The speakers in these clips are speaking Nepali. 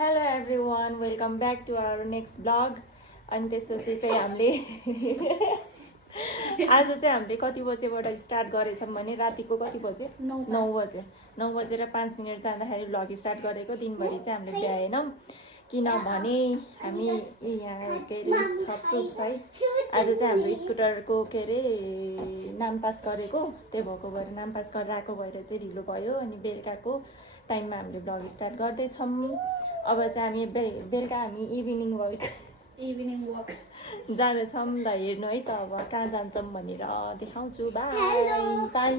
Hello everyone welcome back to our next blog. अनि त्यसपछि चाहिँ हामीले आज चाहिँ हामीले कति बजेबाट स्टार्ट गरेछौँ भने रातिको कति बजे 9 बजे 9 बजेर 5 मिनट जाँदाखेरि ब्लग स्टार्ट गरेको। दिनभरि चाहिँ हामीले भ्याएनौँ किनभने हामी यहाँ के अरे छप्पु छ है। आज चाहिँ हाम्रो स्कुटरको के अरे नाम पास गरेको, त्यही भएको भएर नाम पास गरेर आएको भएर चाहिँ ढिलो भयो। अनि बेलुकाको टाइममा हामीले ब्लग स्टार्ट गर्दैछौँ। अब चाहिँ हामी बेलुका हामी इभिनिङ वक जाँदैछौँ। ल हेर्नु है त अब कहाँ जान्छौँ भनेर देखाउँछु। बाई बाई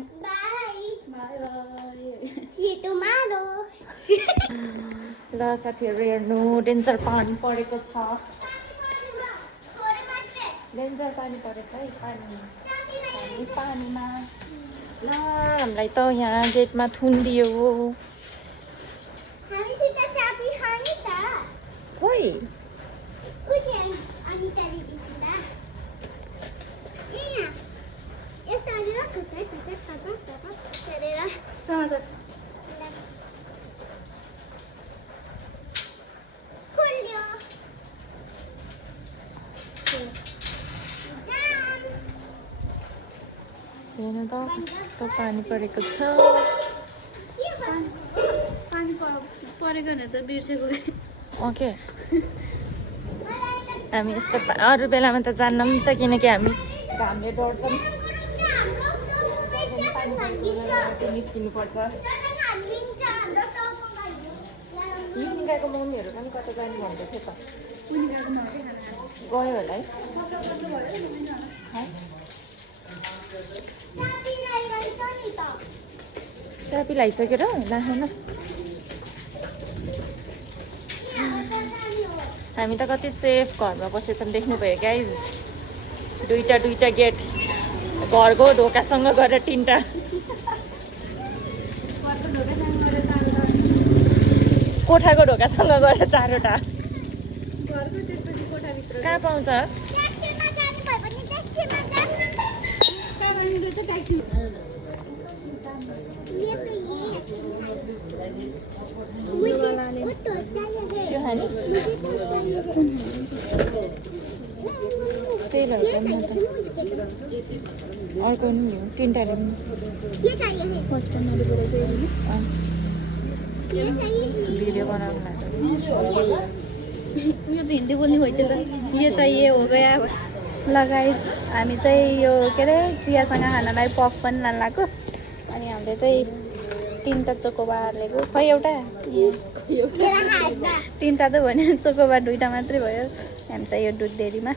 ल साथीहरू हेर्नु डेन्जर पानी परेको छ, डेन्जर पानी परेको है। पानीमा ल हामीलाई त यहाँ गेटमा थुनिदियो। खोइ हेर्नु त कस्तो पानी परेको छ। पानी परेको भने त बिर्सेको ओके हामी यस्तो अरू बेलामा त जान्नौँ नि त, किनकि हामी घामले डढ्छौँ, निस्किनुपर्छ। गएको मम्मीहरू पनि कता जानु भन्दै थियो त, गयो होला है। चिया पिलाइसक्यो र लाखेन। हामी त कति सेफ घरमा बसेछौँ देख्नुभयो गाइज। दुईटा गेट, घरको ढोकासँग गएर 3टा, कोठाको ढोकासँग गएर 4वटा। कहाँ पाउँछ? त्यो खाने त्यही भएर म त अर्को नि हो 3टाले भिडियो बनाउनु यो त हिन्दी बोल्ने भइन्छ त। यो चाहिँ ये हो गया लगाइ। हामी चाहिँ यो के अरे चियासँग खानालाई पफ पनि लान लाग्यो। अनि हामीले चाहिँ 3टा चोकोबार लिएको। खै एउटा 3टा त भने चोकोबार 2टा मात्रै भयो। हामी चाहिँ यो दुध डेरीमा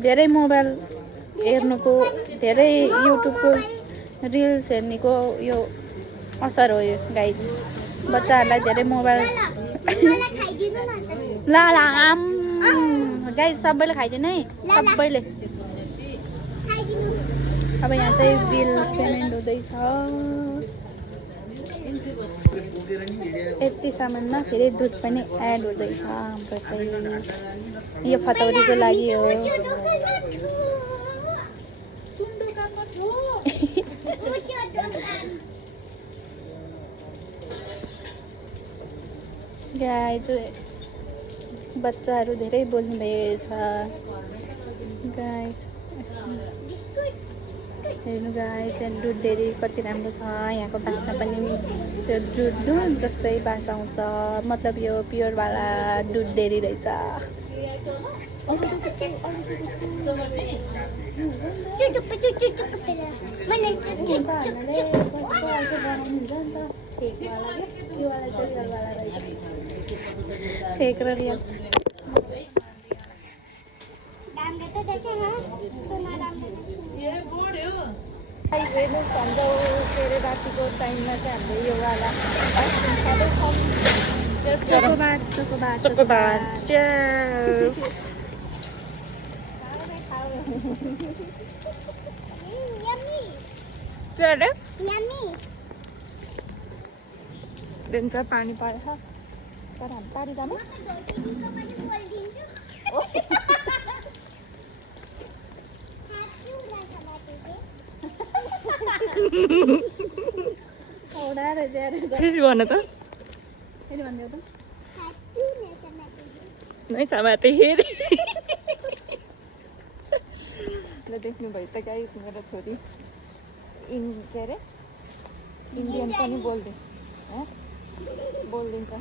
धेरै मोबाइल हेर्नुको, धेरै युट्युबको रिल्स हेर्नेको यो असर हो यो गाइज। बच्चाहरूलाई धेरै मोबाइल गाइज सबैले खाइदिनु है, सबैले। अब यहाँ चाहिँ बिल पेमेन्ट हुँदैछ। यति सामानमा फेरि दुध पनि एड हुँदैछ। हाम्रो चाहिँ यो फतौरीको लागि हो। गाइज बच्चाहरू धेरै बोल्नु भएछ गाइज। हेर्नु गाइज त्यहाँ दुध डेरी कति राम्रो छ। यहाँको बास्ना पनि त्यो दुध जस्तै बास आउँछ, मतलब यो प्योरवाला दुध डेरी रहेछ। फेक र रियल हेर्नुहोस् हाम्रो के अरे रातिको टाइममा चाहिँ हामीले यो वाला चोकोबार डेन्जर पानी परेछ तर हामी पारी जानु। फेरि भन त नै समातेखेरि ल देख्नुभयो त गाइस मेरो छोरी के अरे इन्डियन पनि बोलिदिन्छ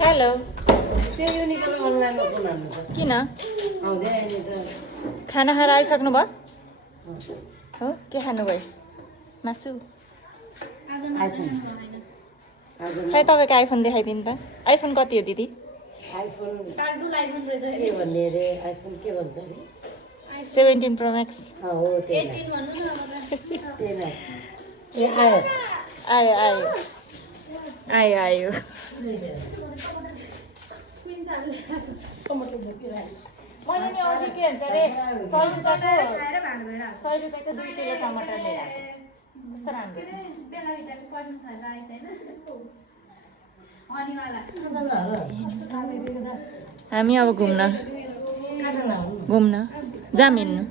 हेलो किन खाना खाएर आइसक्नु भयो हो के खानुभयो मासु खै तपाईँको आइफोन देखाइदिनु त आइफोन कति हो दिदी 17 प्रो म्याक्स आयो आयो मैले नि अघि के भन्छ अरे 100 रुपियाँको 2 किलो टमाटर लिएर कस्तो राम्रो हामी अब घुम्न जाम हिँड्नु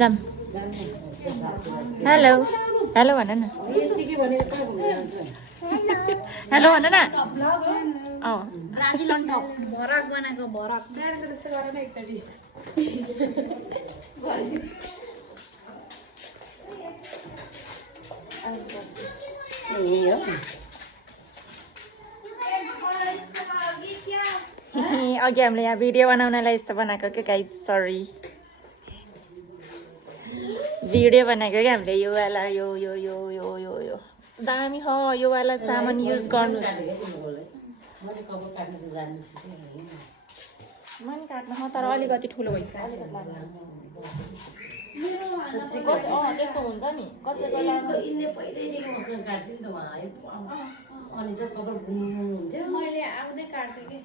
जाम हेलो हेलो भन न हेलो भन न भरक बनाएको भरक अघि हामीले यहाँ भिडियो बनाउनलाई यस्तो बनाएको क्या गाइज सरी भिडियो बनाएको क्या हामीले यो वाला यो यो यो यो यो यो दामी हो यो वाला सामान युज गर्नु मन काट्न तर अलिकति ठुलो भइसक्यो त्यस्तो हुन्छ नि कसैको मैले आउँदै काट्थेँ कि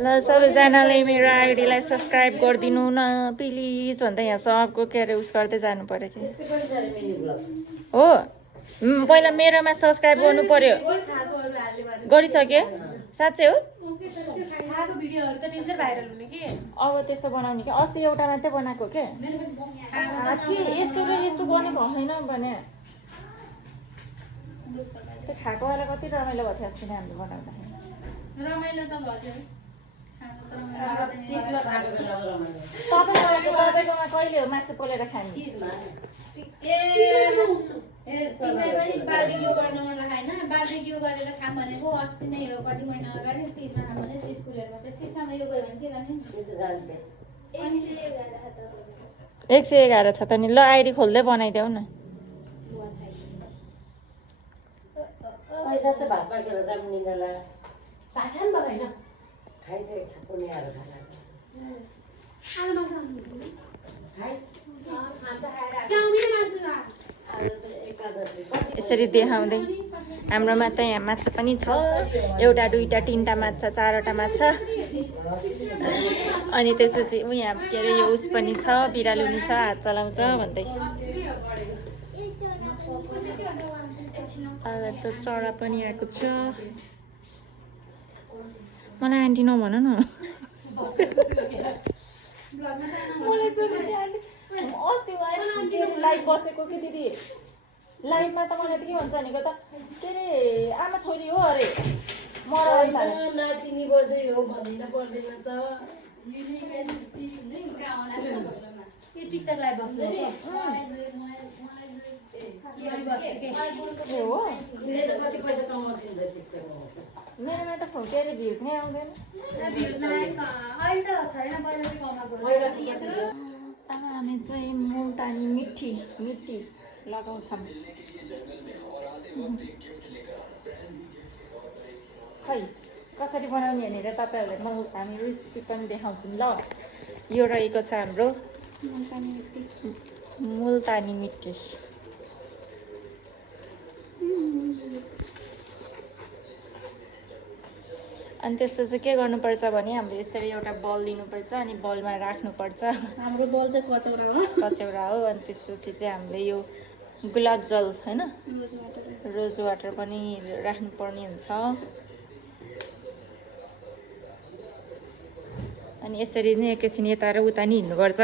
ल सबैजनाले मेरो आइडीलाई सब्सक्राइब गरिदिनु न प्लिज भन्दा यहाँ सबको के अरे उस गर्दै जानु पर्यो कि हो पहिला मेरोमा सब्सक्राइब गर्नु पर्यो गरिसके साँच्चै हो अब त्यस्तो बनाउने कि अस्ति एउटा मात्रै बनाएको के यस्तो र यस्तो बनेको होइन भने त्यो खाएको वाला कति रमाइलो भएको थियो अस्ति नै हामीले बनाउँदाखेरि रमाइलो त भयो तपाईँकोमा कहिले हो मासु पोलेर खाने बार्बिक्यू गर्न मन लाग्यो होइन बार्बिक्यू गरेर खाम भनेको अस्ति नै हो कति महिना अगाडि 30मा खाम भने 30 कुलेर बस्छ 30सम्म यो गयो भने के गर्ने 111 छ त नि ल आइडी खोल्दै बनाइदेऊ न पैसा त भात पाकेर जाम निन्दला साथान बगाइन खाइसे खापुने आरो खाना आलु मासु खाइस चाउमिन मासु यसरी देखाउँदै हाम्रोमा त यहाँ माछा पनि छ एउटा दुईटा तिनटा माछा चारवटा माछा अनि त्यसपछि यहाँ के अरे यो उस पनि छ बिरालुनी छ हात चलाउँछ भन्दै त चरा पनि आएको छ मलाई आन्टी नभन न अस्ति लाइभ बसेको कि दिदी लाइभमा त मलाई त के भन्छ भनेको त के अरे आमा छोरी हो अरे नातिनी बजे हो भन्दिन पर्दैन त टिकटक लाइभ बस्नु कति पैसा कमाउँछ मेरोमा त के अरे भ्युज नै आउँदैन हामी चाहिँ मुल्तानी मिट्टी लगाउँछौँ खै कसरी बनाउने भनेर तपाईँहरूलाई हामी रेसिपी पनि देखाउँछौँ ल यो रहेको छ हाम्रो मुल्तानी मिट्टी। अनि त्यसपछि के गर्नुपर्छ भने हामीले यसरी एउटा बल लिनुपर्छ अनि बलमा राख्नुपर्छ। हाम्रो बल चाहिँ कचौरा हो। कचौरा हो। अनि त्यसपछि चाहिँ हामीले यो गुलाब जल होइन रोज वाटर पनि राख्नुपर्ने हुन्छ। अनि यसरी नै एकैछिन यता र उता नि हिँड्नुपर्छ।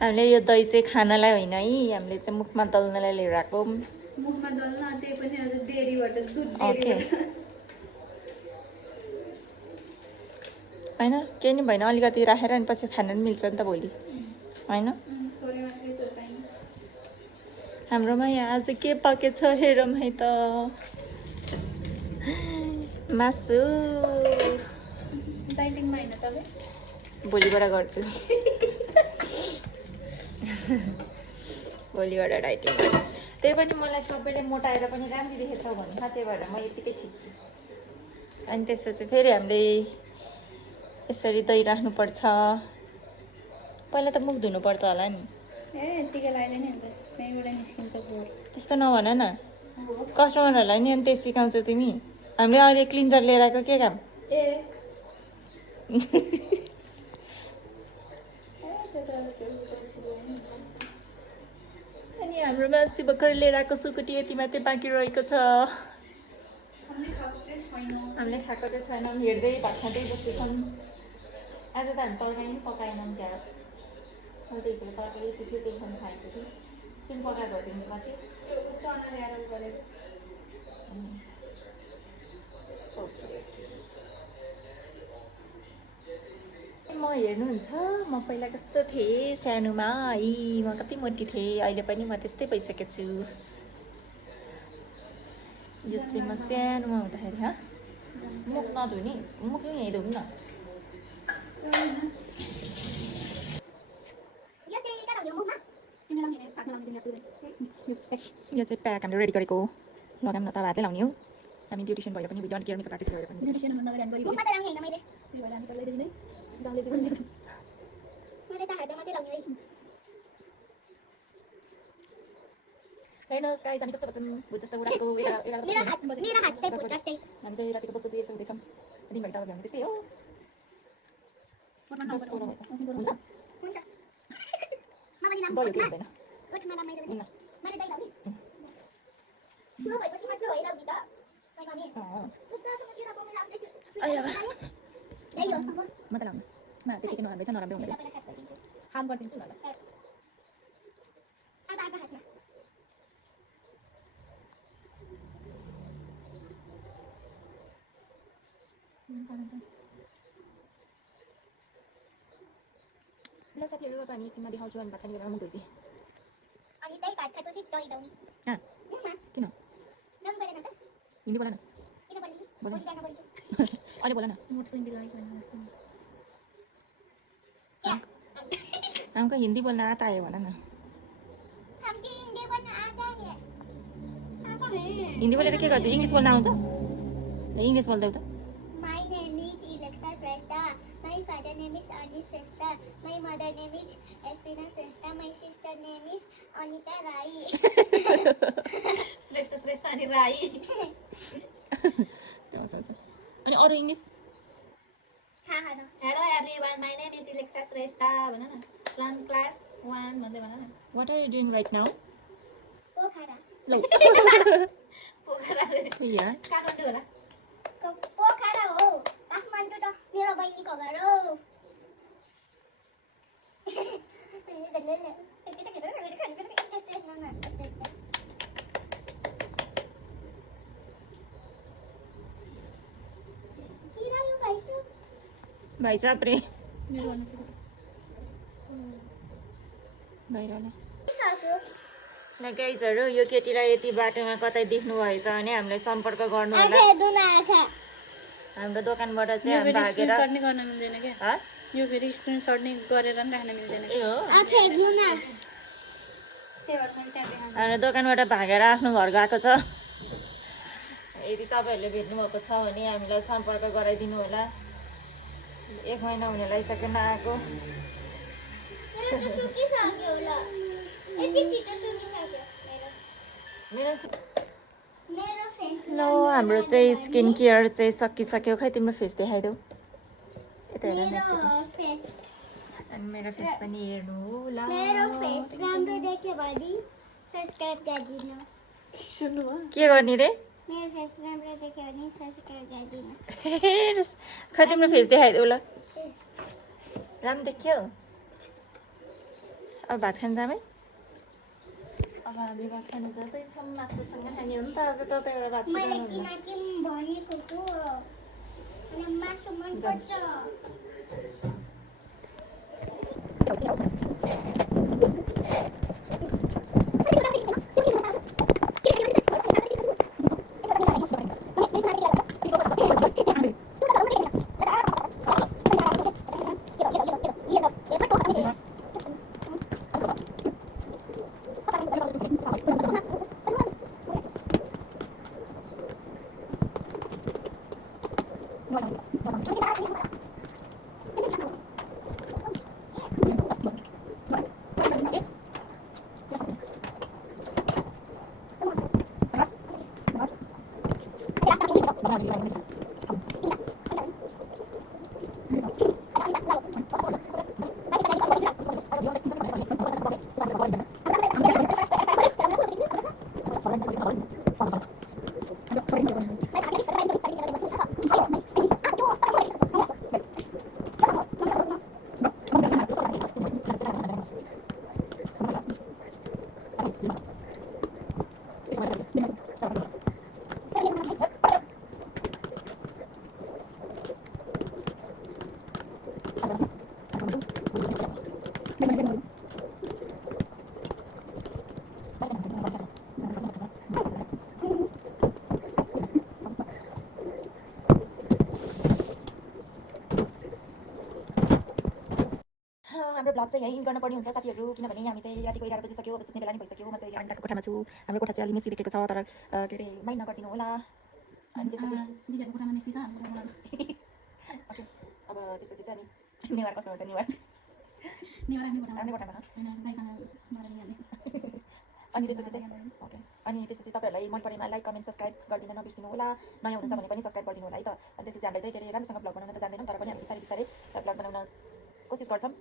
हामीले यो दही चाहिँ खानालाई होइन है, हामीले चाहिँ मुखमा दल्नलाई लिएर आएको। मुखमा दल्न त्यही पनि अझ डेरीबाट दुध ओके डेरीबाट होइन केही नि भएन, अलिकति राखेर अनि पछि खान पनि मिल्छ नि त भोलि होइन। थोरै मात्रै तरकारी हाम्रोमा यहाँ आज के पकेछ हेरौँ है त। मासु डाइटिङमा होइन तपाईँ? भोलिबाट गर्छु। भोलिबाट डाइटिङ गर्छु। त्यही पनि मलाई सबैले मोटाएर पनि राम्रो देखेछ भने त्यही भएर म यतिकै खिच्छु। अनि त्यसपछि फेरि हामीले यसरी दही राख्नुपर्छ। पहिला त मुख धुनुपर्छ होला नि। ए यतिकै लाग्दैन नि हुन्छ, त्यहीँबाट निस्किन्छ फोहोर। त्यस्तो नभन न, कस्टमरहरूलाई नि अनि त्यही सिकाउँछ तिमी। हामीले अहिले क्लिन्जर लिएर आएको के काम? ए अनि हाम्रोमा अस्ति भर्खर लिएर आएको सुकुटी यति मात्रै बाँकी रहेको छ। हामीले खाएको चाहिँ छैनौँ, हेर्दै भात खाँदै बसेछौँ। आज त हामी तरकारी पनि पकाएनौँ क्या। मैले त हिजो तरकारी त्यही खानु खाएको थिएँ। तिमी पकाएको हो तिमीमा चाहिँ? चना ल्याएर गरेको। म हेर्नुहुन्छ म पहिला कस्तो थिएँ सानोमा, म कति मोटी थिएँ, अहिले पनि म त्यस्तै भइसकेको छु। यो चाहिँ म सानोमा हुँदाखेरि मुख नधुने, मुख यहीँ धुनु न। यो चाहिँ प्याक हामीले रेडी गरेको हो, लगाउन त हातै लाउने हो। हामी ब्युटिसियन भएर पनि भिडियो केयर मेकअप आर्टिस्ट भएर पनि हेर्नुहोस् गाइस हामी कस्तो बच्छौँ, भुत जस्तो उडाएको हामी चाहिँ रातिको 10 बजी यस्तो हुँदैछौँ। दिनभरि त अब हामी त्यस्तै हो। हुन्छ भयो के हुँदैन। म त लाउनु त्यतिकै नराम्रो छ, नराम्रो हुँदैन। हाम गरिदिन्छु न ल। ल साथीहरू अब हामी एकछिनमा देखाउँछु अनि भात खाने बेलामा मुख धुइछि। किन हिन्दी बोला न, अहिले बोला न। हमको हिंदी बोलना आता है बोला ना। हिंदी बोलेर के गर्छु? इंग्लिश बोल्न आउँछ? इंग्लिश बोल्दै त। My name is Alexa Shrestha. My father name is Anish Shrestha. My mother name is Espina Shrestha. My sister name is Anita Rai. Shrestha अनि राई। अनि अरु English? Hello everyone, my name is Alexa Shrestha भन न। From class 1 भन्दै भन न। What are you doing right now? Pokhara. लो। पोखरा रे। यार। काठमाडौँ होला। पोखरा हो। काठमाडौँ त मेरो बहिनीको घर हो। भाइ साहब रे मेरो भन्न सक्छु। बाहिर ल गाइजहरु, यो केटीलाई यति बाटोमा कतै देख्नु भएछ भने हामीले सम्पर्क गर्नु होला। हाम्रो दोकानबाट चाहिँ हामी भागेर स्क्रिनशट नि गर्न मिल्दैन के? ह? यो फेरि स्क्रिनशट नि गरेर नि राख्न मिल्दैन। ए हो। त्यही भएर मैले त्यहाँ देखाउँछु। हाम्रो दोकानबाट भागेर आफ्नो घर गएको छ। यदि तपाईहरुले भेट्नु भएको छ भने हामीलाई सम्पर्क गराइदिनु होला। 1 महिना हुने लागिसक्यो नआएको। सुकिसक्यो ल यति छिटो सुकिसक्यो मेरो मेरो फेस ल हाम्रो चाहिँ स्किन केयर चाहिँ सकिसक्यो खै तिम्रो फेस देखाइदेऊ यता हेर न एकचोटि फेस अनि मेरो फेस पनि हेर्नु होला मेरो फेस राम्रो देख्यो भने सब्स्क्राइब गरिदिनु सुन्नु हो के गर्ने रे मेरो फेस राम्रो देख्यो भने सब्स्क्राइब गरिदिनु खै तिम्रो फेस देखाइदेऊ ल राम्रो देखियो अब भात खान जाम है अब हामी भात खान जाँदैछौँ मासुसँग खाने हो नि त आज त एउटा भात मैले छिराउनु होला। किनकि भनेको हो अनि मासु मन पर्छ हाम्रो ब्लग चाहिँ यहीँ इन्ड गर्नुपर्ने हुन्छ साथीहरू किनभने हामी चाहिँ रातिको 11 बजिसक्यो अब सुत्ने बेला नि भइसक्यो म चाहिँ अनिताको कोठामा छु हाम्रो कोठा चाहिँ अलि मेसी देखेको छ तर के अरे माइन्ड नगरिदिनु होला अनि त्यसपछि दिदीहरूको कोठामा मिस्टी छ ओके अब त्यसपछि चाहिँ अनि नेवार कस्तो हुन्छ नेवार हाम्रो कोठामा अनि त्यसपछि चाहिँ ओके अनि त्यसपछि तपाईँहरूलाई मन परेमा लाइक कमेन्ट सब्सक्राइब गरिदिन नबिर्सिनु होला नयाँ हुनुहुन्छ भने पनि सब्सक्राइब गरिदिनु होला है त अनि त्यसपछि हामीलाई चाहिँ के अरे राम्रोसँग ब्लग बनाउन त जान्दैनौँ तर पनि हामी बिस्तारै बिस्तारै ब्लग बनाउन कोसिस गर्छौँ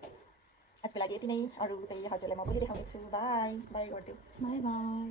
आजको लागि यति नै अरू चाहिँ हजुरलाई म भोलि देखाउनेछु बाई बाई गरिदिउँ बाई बाई